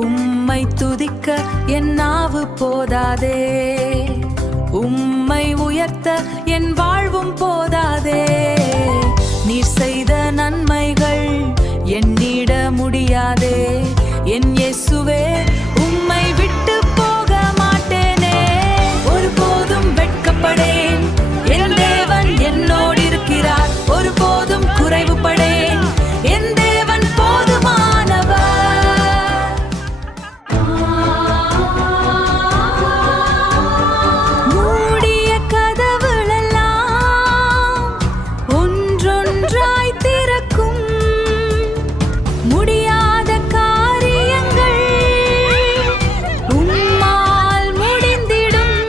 உம்மை துதிக்க என் நாவு போதாதே, உம்மை உயர்த்த என் வாழ்வும் போதாதே. நீர் செய்த நன்மைகள் எண்ணிட முடியாதே. என் இயேசுவே உம்மை விட்டு போக மாட்டேனே. ஒருபோதும் வெட்கப்படேன், என் தேவன் என்னோடு இருக்கிறார். ஒருபோதும் குறைவுபடேன், என் தேவன் போதுமானவர். மூடிய கதவுகளெல்லாம் ஒன்றொன்றாய் திறக்கும். முடியாத காரியங்கள் உம்மால் முடிந்திடும்.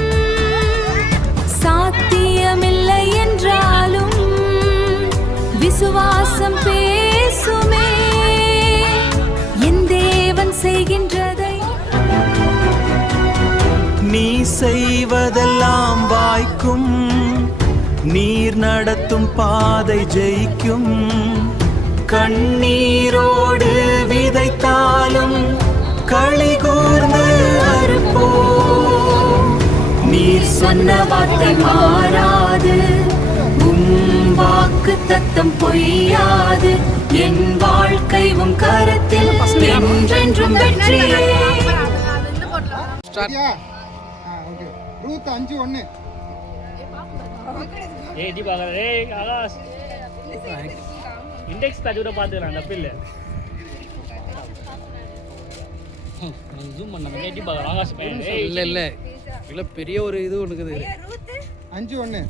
சாத்தியமில்லை என்றாலும் விசுவாசம் பேசுமே. என் தேவன் செய்கின்றதை நீ செய்வதெல்லாம் வாய்க்கும். நீர் நடத்தும் பாதை ஜெயிக்கும். கண்ணீரோடு விதைத்தாலும் களி கூர்ந்து அறுப்போம். நீர் சொன்ன வார்த்தை மாறாது, உம் வாக்கு தத்தம் பொய்யாது. என் வாழ்க்கை உம் கரத்தில் என்றென்றும் வெற்றியே. ரூத் 5:1. ஏடி பாக்கற ஏய் ஆகாஷ் இண்டெக்ஸ் பேஜோட பாத்துறேன் தப்பு இல்ல. நீ ஜூம் பண்ண ஏடி பாக்கற ஆகாஷ் பையன் இல்ல இல்ல இல்ல பெரிய ஒரு இது ஒண்ணுக்குது. 5:1.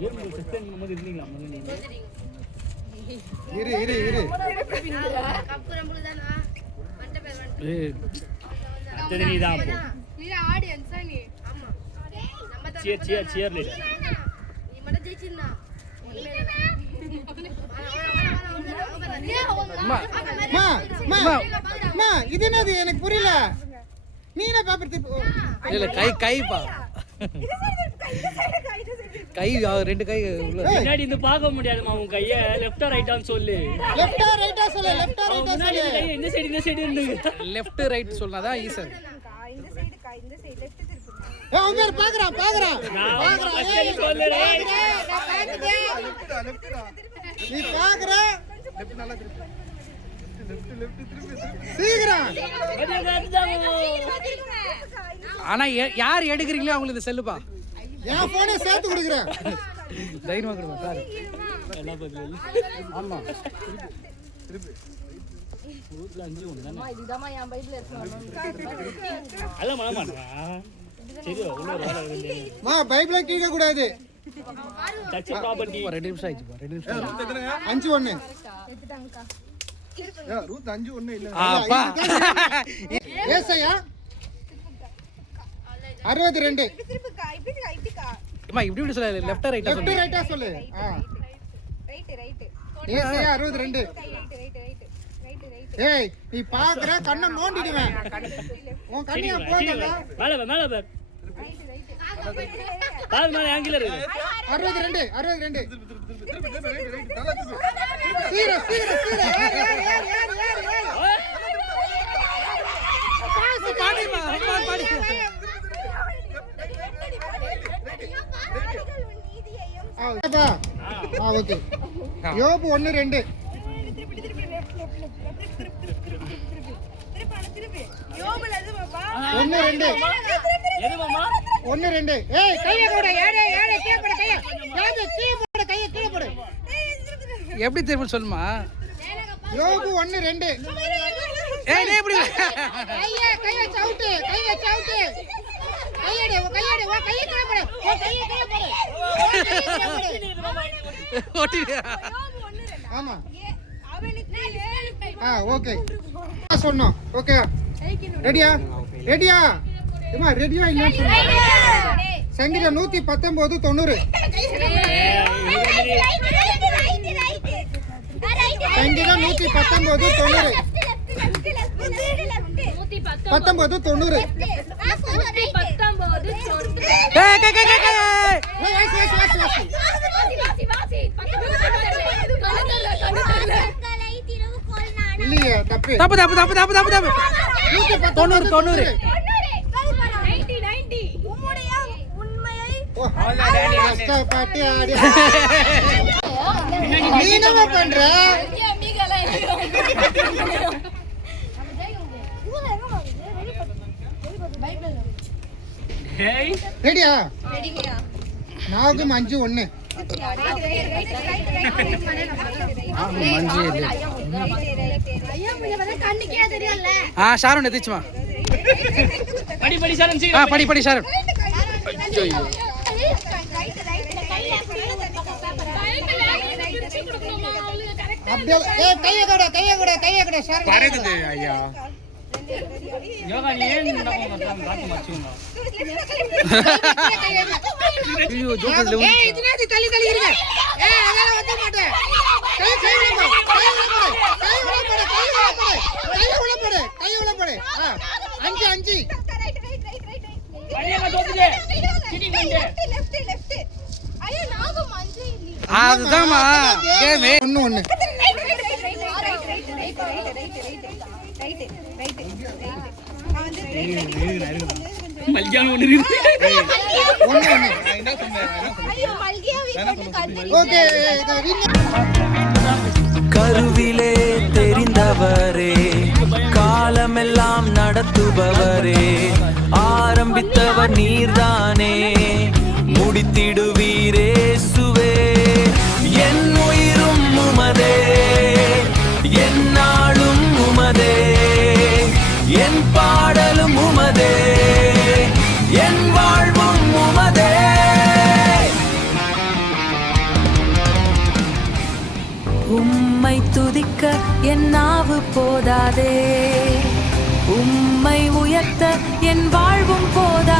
கேம் சஸ்பெண்ட் பண்ணும்போது இருந்தீங்களா முதல்ல? இரு ஏய் அடுத்தது நீ தான் போ. நீ ஆடியன்ஸா நீ? ஆமா. நம்ம தான் சியர் லீடர். நீ மட்டும் ஜெயிச்சினா. இது என்னது எனக்கு புரியல. நீ என்ன பேப்பர் திருப்பி இல்ல கைப்பா கை ரெண்டு கை உள்ள முன்னாடி இருந்து பார்க்க முடியாதுமா உன் கைய லெஃப்ட் ரைட்டான்னு சொல்லு. லெஃப்டா ரைட்டா சொல்லு. முன்னாடி கை இந்த சைடு இருந்து லெஃப்ட் ரைட் சொன்னாதான் ஈஸி. இந்த சைடு லெஃப்ட் திருப்பு. அவன் பேர் பாக்குறான் நான் ஃபர்ஸ்ட் சொல்லுறேன். நீ பாக்குற சீக்கிரம். ஆனா யார் எடுக்கிறீங்களோ அவங்களுக்கு செல்லுப்பா. என் போனே சேர்த்து கொடுக்குறேன். தைரியமா கொடுங்க சார். என்ன பதில்? ஆமா இதுதான் என் பைபிள் எடுத்துறேன். அல்ல மாட்டா. சரி உள்ள ஒரு வேலை இருக்கு. பைபிள கீழ கூடாது. டச் ப்ராப்பர்ட்டி 2 நிமிஷம் ஆயிடுச்சு. 2 நிமிஷம் 5:1. எடுத்துட்டாங்கக்கா. ரூத் 5:1 இல்ல. அப்பா ஏசாயா 62. திருப்புக்கா. இப்படிக்கா. அம்மா இப்படி சொல்ல லெஃப்ட் ரைட்டா லெஃப்ட் சொல்லு. ரைட்டா சொல்லு. ரைட். ஏசாயா 62. ரைட். ஏய் நீ பாக்குற கண்ணை நோண்டிடுவேன். உன் கண்ணியா போடல. மேல பாரு மேல ஆங்கில இருக்கு. 62. சீர. பாடி ஓகே. யோபு 1:2. யோபுல எது பாப்பா? 1:2. எது மாமா? 1:2. ஏய் கைய போடு. ஏடே கீழ போடு கைய. கைய கீழ போடு. எப்படி திரும்ப சொல்லுமா? யோபு 1:2. ஏய் நீ எப்படி கைய சவுட்டு. கையடே வா கைய கீழ போடு. கைய கீழ போடு. ஓட்டியா? ஆமா. அவனுக்கு ஓகே. சொன்னோம். ஓகே. ரெடியா? ஏமா ரெடியா இல்ல சொல்லு. சங்கீதம் 119:90. சங்கீதம் 119:90. 19:90. இல்லையே தப்பு தப்பு தப்பு தப்பு தப்பு தப்பு தப்பு 90 90 கஷ்டப்பட்டு ஆடி நீ என்னமா பண்ற ஏய் ரெடியா 4 5 1 ஷாருன் எதிச்சுமா படி படி சார் படி படி ஷாருன் அப்படியே கைய கூட சார் பறக்குது ஐயா யோகா நீ ஏன் காத்து மாச்சுங்க ஐயோ ஜோக்கர்ல ஏய் இதுனே தள்ளி இருங்க ஏய் அதெல்லாம் வந்த மாட்டேன் கை உள்ள போடு 5 அடியா தோத்துடே சீட்டிங் பண்ணு அதுதான்மா கேம் 1 மல்கியான ஒண்ணு இருக்கு 1 ஓகே கருவிலே தெரிந்தவரே காலமெல்லாம் நடத்துபவரே ஆரம்பித்தவர் நீர்தானே முடித்திடுவீரே சுவே என் உயிரும் உமதே என் நாளும் உமதே என் பாடலும் உமதே என் வாழ்வும் உமதே உம்மை துதிக்க என் நாவு போதாதே உம்மை உயர்த்த என் வாழ்வும் போதாதே